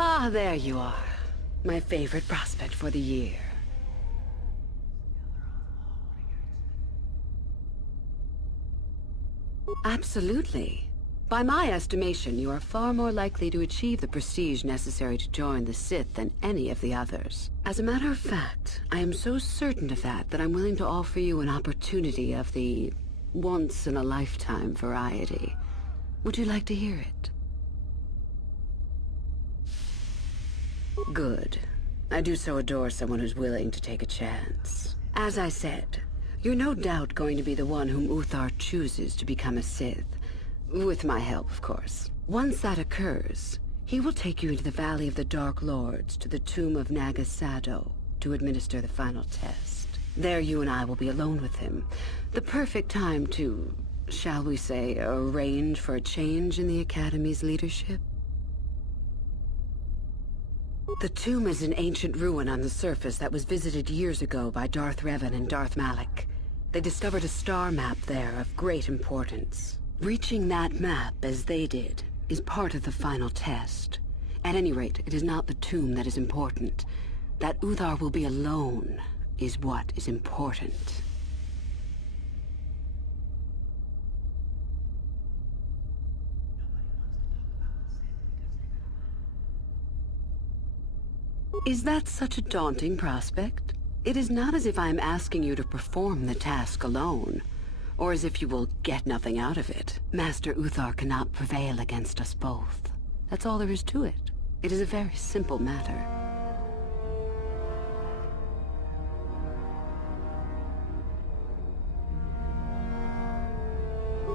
Ah, there you are. My favorite prospect for the year. Absolutely. By my estimation, you are far more likely to achieve the prestige necessary to join the Sith than any of the others. As a matter of fact, I am so certain of that I'm willing to offer you an opportunity of the once-in-a-lifetime variety. Would you like to hear it? Good. I do so adore someone who's willing to take a chance. As I said, you're no doubt going to be the one whom Uthar chooses to become a Sith. With my help, of course. Once that occurs, he will take you into the Valley of the Dark Lords to the tomb of Nagasado to administer the final test. There you and I will be alone with him. The perfect time to, shall we say, arrange for a change in the Academy's leadership. The tomb is an ancient ruin on the surface that was visited years ago by Darth Revan and Darth Malak. They discovered a star map there of great importance. Reaching that map, as they did, is part of the final test. At any rate, it is not the tomb that is important. That Uthar will be alone is what is important. Is that such a daunting prospect? It is not as if I am asking you to perform the task alone, or as if you will get nothing out of it. Master Uthar cannot prevail against us both. That's all there is to it. It is a very simple matter.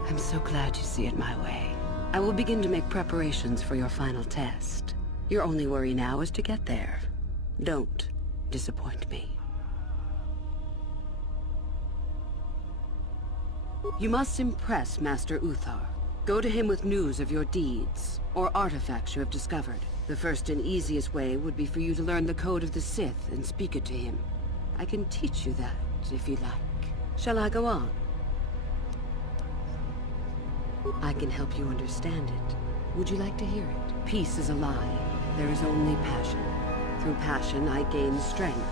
I'm so glad you see it my way. I will begin to make preparations for your final test. Your only worry now is to get there. Don't disappoint me. You must impress Master Uthar. Go to him with news of your deeds, or artifacts you have discovered. The first and easiest way would be for you to learn the code of the Sith and speak it to him. I can teach you that, if you like. Shall I go on? I can help you understand it. Would you like to hear it? Peace is a lie. There is only passion. Through passion, I gain strength.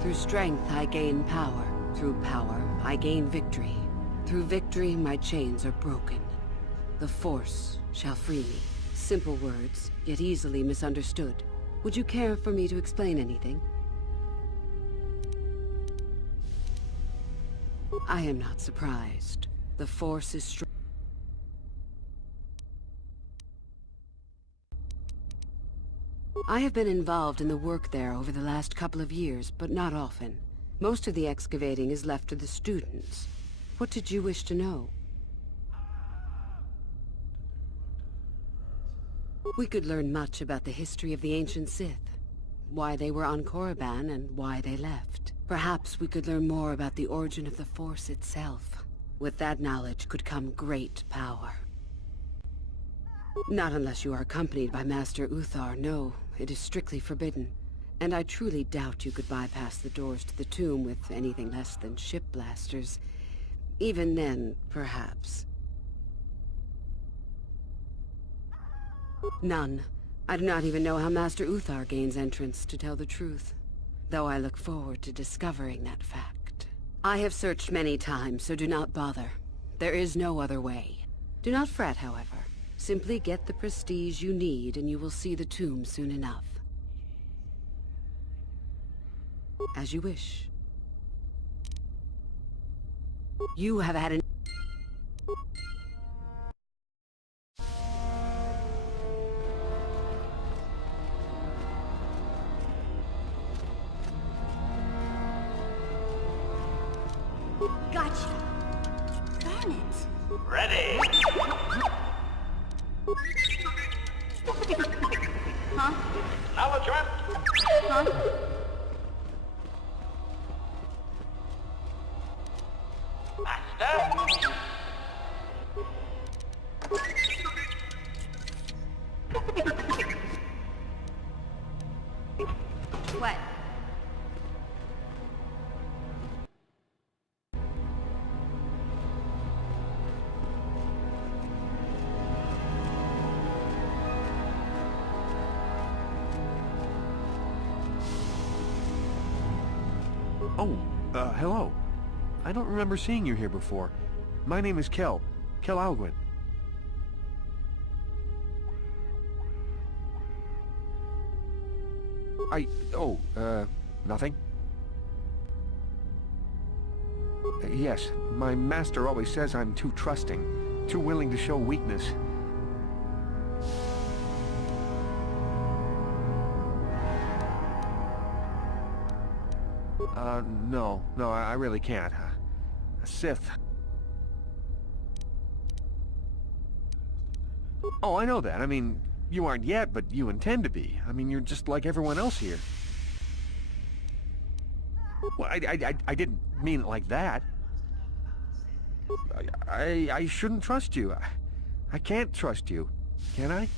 Through strength, I gain power. Through power, I gain victory. Through victory, my chains are broken. The Force shall free me. Simple words, yet easily misunderstood. Would you care for me to explain anything? I am not surprised. The Force is strong. I have been involved in the work there over the last couple of years, but not often. Most of the excavating is left to the students. What did you wish to know? We could learn much about the history of the ancient Sith, why they were on Korriban and why they left. Perhaps we could learn more about the origin of the Force itself. With that knowledge could come great power. Not unless you are accompanied by Master Uthar, no. It is strictly forbidden. And I truly doubt you could bypass the doors to the tomb with anything less than ship blasters. Even then, perhaps. None. I do not even know how Master Uthar gains entrance, to tell the truth. Though I look forward to discovering that fact. I have searched many times, so do not bother. There is no other way. Do not fret, however. Simply get the prestige you need, and you will see the tomb soon enough. As you wish. You have had an... Gotcha. Darn it. Ready! Huh? Acknowledgement! Huh? Master! What? Oh, hello. I don't remember seeing you here before. My name is Kel Alwyn. Nothing? Yes, my master always says I'm too trusting, too willing to show weakness. No, I really can't. A Sith. Oh, I know that. I mean, you aren't yet, but you intend to be. I mean, you're just like everyone else here. Well, I didn't mean it like that. I shouldn't trust you. I can't trust you. Can I?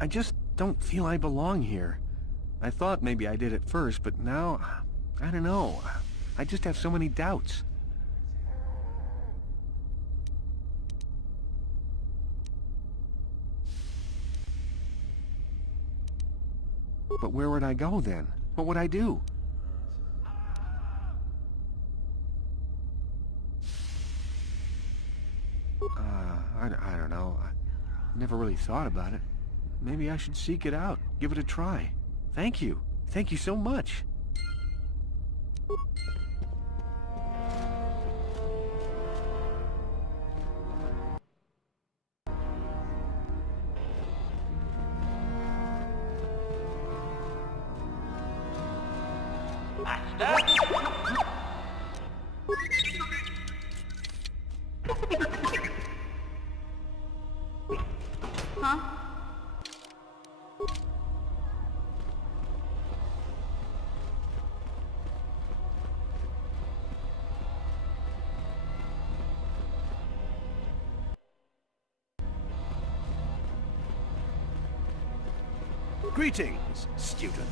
I just don't feel I belong here. I thought maybe I did at first, but now, I don't know. I just have so many doubts. But where would I go then? What would I do? I don't know. I never really thought about it. Maybe I should seek it out, give it a try. Thank you. Thank you so much. Huh? Greetings, student.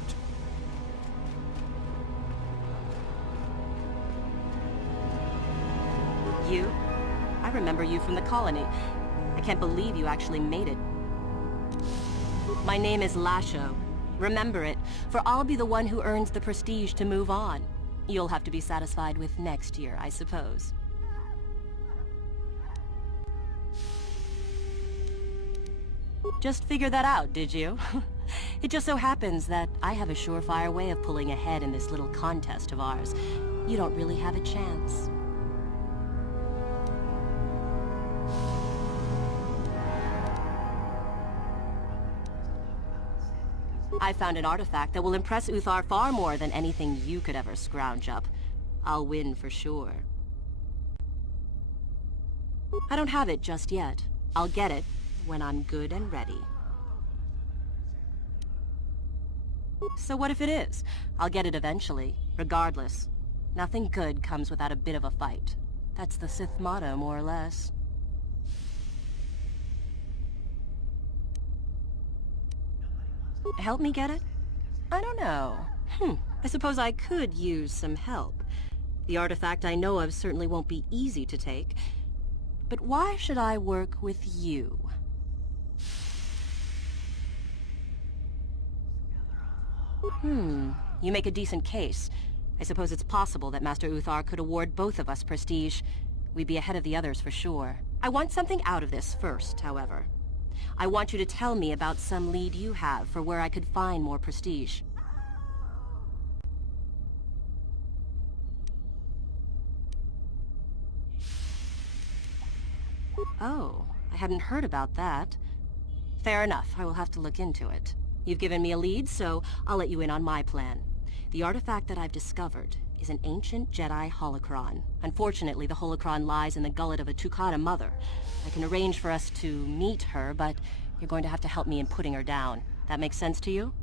You? I remember you from the colony. I can't believe you actually made it. My name is Lasho. Remember it, for I'll be the one who earns the prestige to move on. You'll have to be satisfied with next year, I suppose. Just figured that out, did you? It just so happens that I have a surefire way of pulling ahead in this little contest of ours. You don't really have a chance. I found an artifact that will impress Uthar far more than anything you could ever scrounge up. I'll win for sure. I don't have it just yet. I'll get it when I'm good and ready. So what if it is? I'll get it eventually, regardless. Nothing good comes without a bit of a fight. That's the Sith motto, more or less. Help me get it? I don't know. I suppose I could use some help. The artifact I know of certainly won't be easy to take. But why should I work with you? You make a decent case. I suppose it's possible that Master Uthar could award both of us prestige. We'd be ahead of the others for sure. I want something out of this first, however. I want you to tell me about some lead you have for where I could find more prestige. Oh, I hadn't heard about that. Fair enough, I will have to look into it. You've given me a lead, so I'll let you in on my plan. The artifact that I've discovered is an ancient Jedi holocron. Unfortunately, the holocron lies in the gullet of a Tukata mother. I can arrange for us to meet her, but you're going to have to help me in putting her down. That makes sense to you?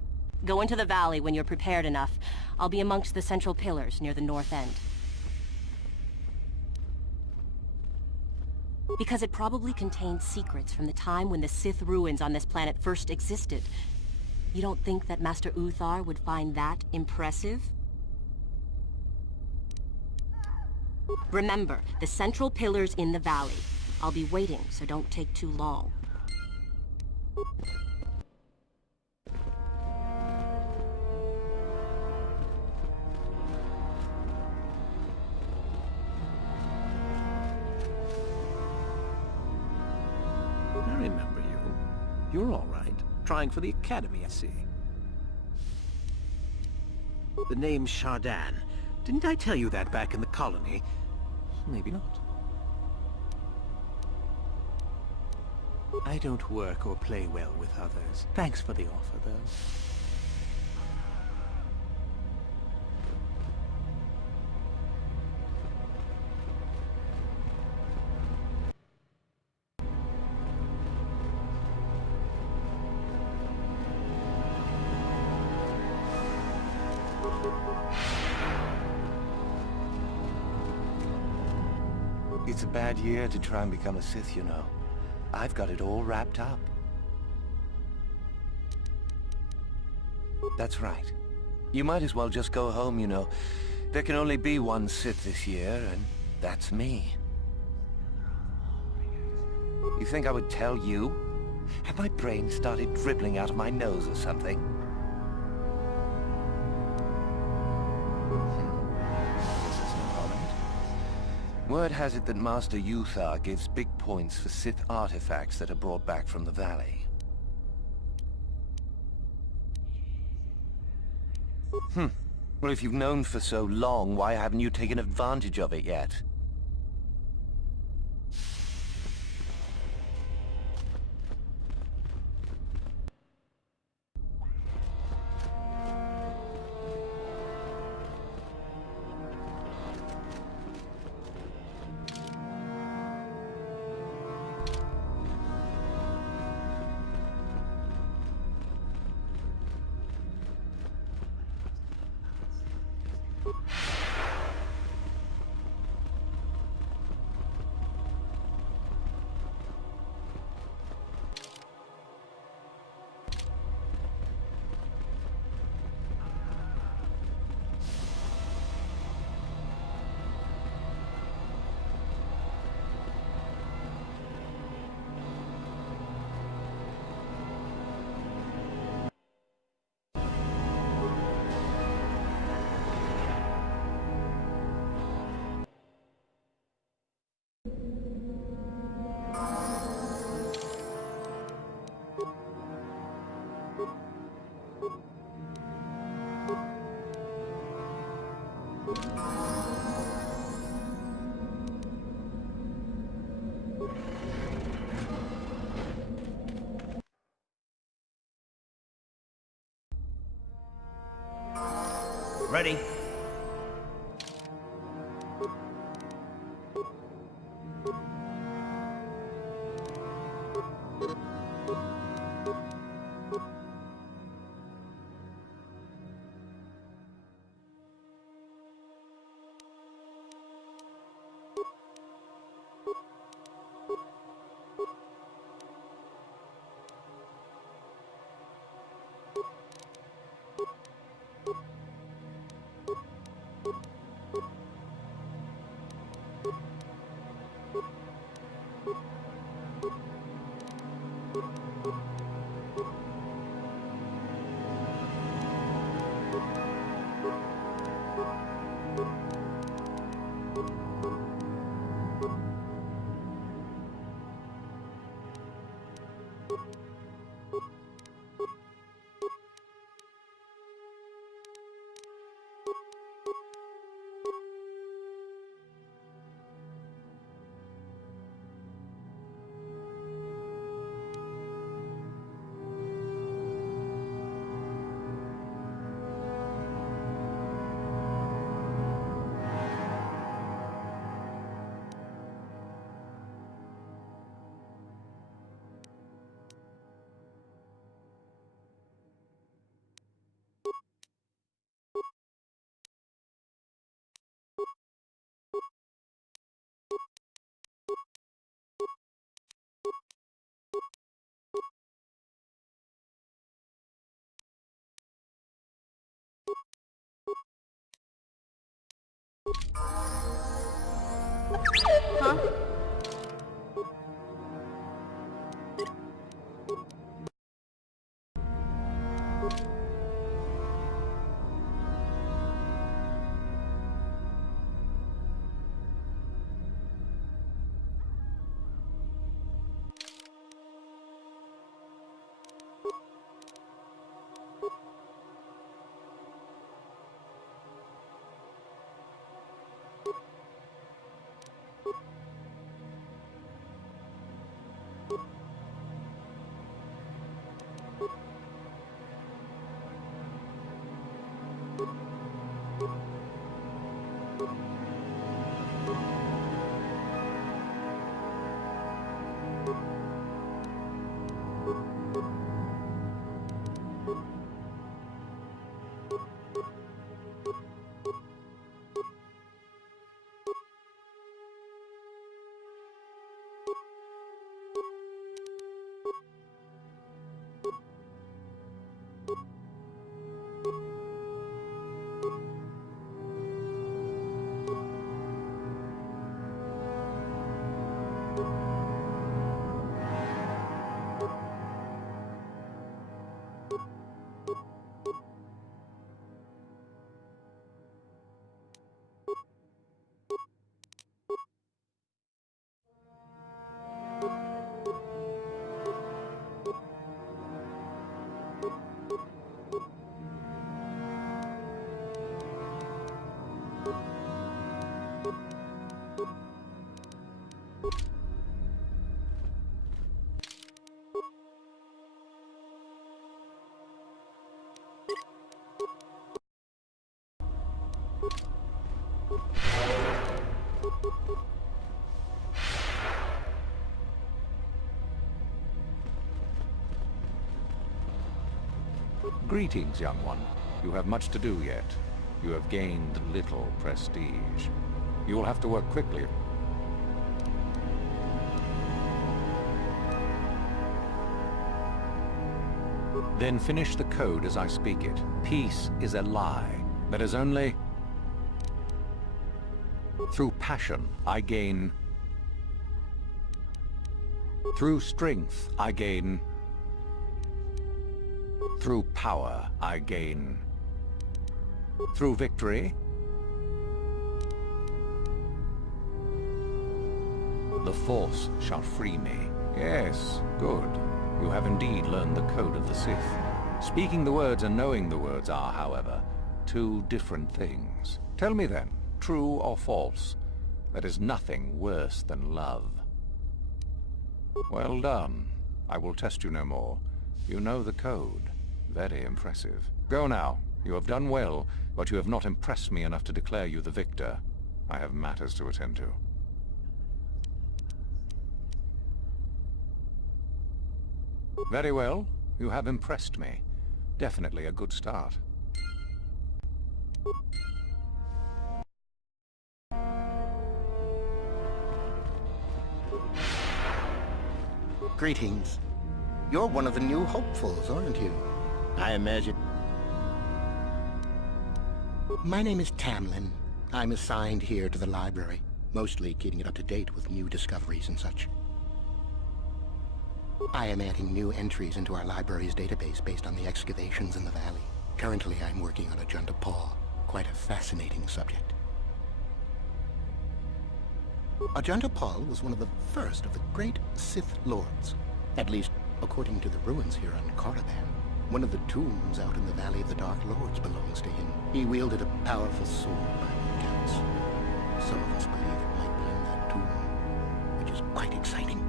Go into the valley when you're prepared enough. I'll be amongst the central pillars near the north end. Because it probably contains secrets from the time when the Sith ruins on this planet first existed. You don't think that Master Uthar would find that impressive? Remember, the central pillar's in the valley. I'll be waiting, so don't take too long. I remember you. You're all right. Trying for the academy, I see. The name's Shardan. Didn't I tell you that back in the colony? Maybe not. I don't work or play well with others. Thanks for the offer, though. It's a bad year to try and become a Sith, you know. I've got it all wrapped up. That's right. You might as well just go home, you know. There can only be one Sith this year, and that's me. You think I would tell you? Have my brain started dribbling out of my nose or something? This is no comment. Word has it that Master Uthar gives big points for Sith artifacts that are brought back from the valley. Well, if you've known for so long, why haven't you taken advantage of it yet? Ready? Huh? Greetings, young one. You have much to do yet. You have gained little prestige. You will have to work quickly. Then finish the code as I speak it. Peace is a lie. That is only... Through passion, I gain... Through strength, I gain... Through power, I gain... Through victory... The Force shall free me. Yes, good. You have indeed learned the code of the Sith. Speaking the words and knowing the words are, however, two different things. Tell me then, true or false, there is nothing worse than love. Well done. I will test you no more. You know the code. Very impressive. Go now. You have done well, but you have not impressed me enough to declare you the victor. I have matters to attend to. Very well. You have impressed me. Definitely a good start. Greetings. You're one of the new hopefuls, aren't you? I imagine... My name is Tamlin. I'm assigned here to the library, mostly keeping it up to date with new discoveries and such. I am adding new entries into our library's database based on the excavations in the valley. Currently, I'm working on Ajunta Paw, quite a fascinating subject. Ajunta Paw was one of the first of the great Sith Lords, at least according to the ruins here on Korriban. One of the tombs out in the Valley of the Dark Lords belongs to him. He wielded a powerful sword by all accounts. Some of us believe it might be in that tomb, which is quite exciting.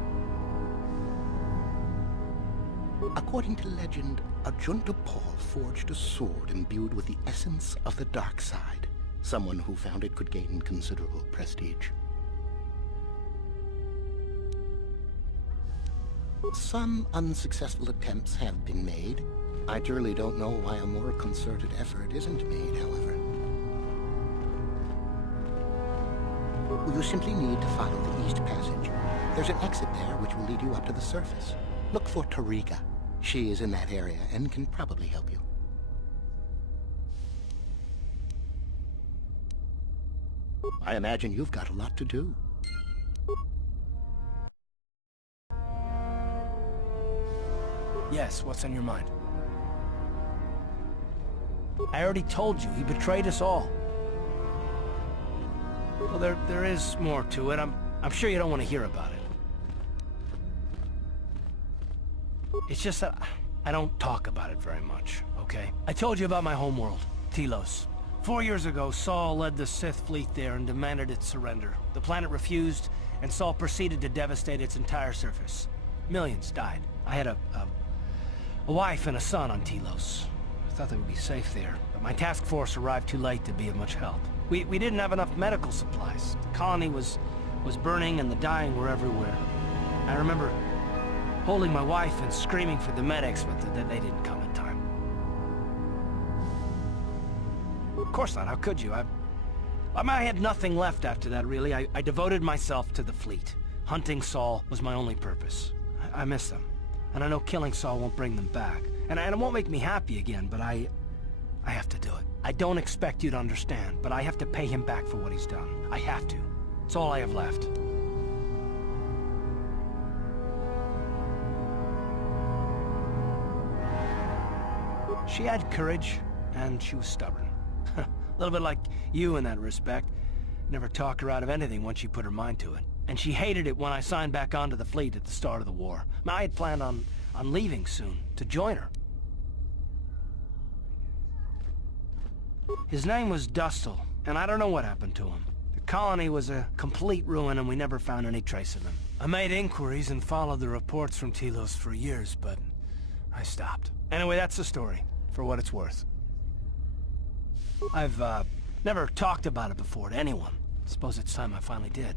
According to legend, Ajunta Paw forged a sword imbued with the essence of the dark side. Someone who found it could gain considerable prestige. Some unsuccessful attempts have been made. I truly don't know why a more concerted effort isn't made, however. You simply need to follow the East Passage. There's an exit there which will lead you up to the surface. Look for Tariqa. She is in that area and can probably help you. I imagine you've got a lot to do. Yes, what's on your mind? I already told you, he betrayed us all. Well, there is more to it. I'm sure you don't want to hear about it. It's just that I don't talk about it very much, okay? I told you about my homeworld, Telos. 4 years ago, Saul led the Sith fleet there and demanded its surrender. The planet refused, and Saul proceeded to devastate its entire surface. Millions died. I had a wife and a son on Telos. I thought they would be safe there, but my task force arrived too late to be of much help. We didn't have enough medical supplies. The colony was burning and the dying were everywhere. I remember holding my wife and screaming for the medics, but they didn't come in time. Of course not, how could you? I had nothing left after that, really. I devoted myself to the fleet. Hunting Saul was my only purpose. I miss them. And I know killing Saul won't bring them back. And it won't make me happy again, but I have to do it. I don't expect you to understand, but I have to pay him back for what he's done. I have to. It's all I have left. She had courage, and she was stubborn. A little bit like you in that respect. Never talk her out of anything once she put her mind to it. And she hated it when I signed back onto the fleet at the start of the war. I had planned on leaving soon, to join her. His name was Dustil, and I don't know what happened to him. The colony was a complete ruin, and we never found any trace of him. I made inquiries and followed the reports from Telos for years, but I stopped. Anyway, that's the story, for what it's worth. I've never talked about it before to anyone. Suppose it's time I finally did.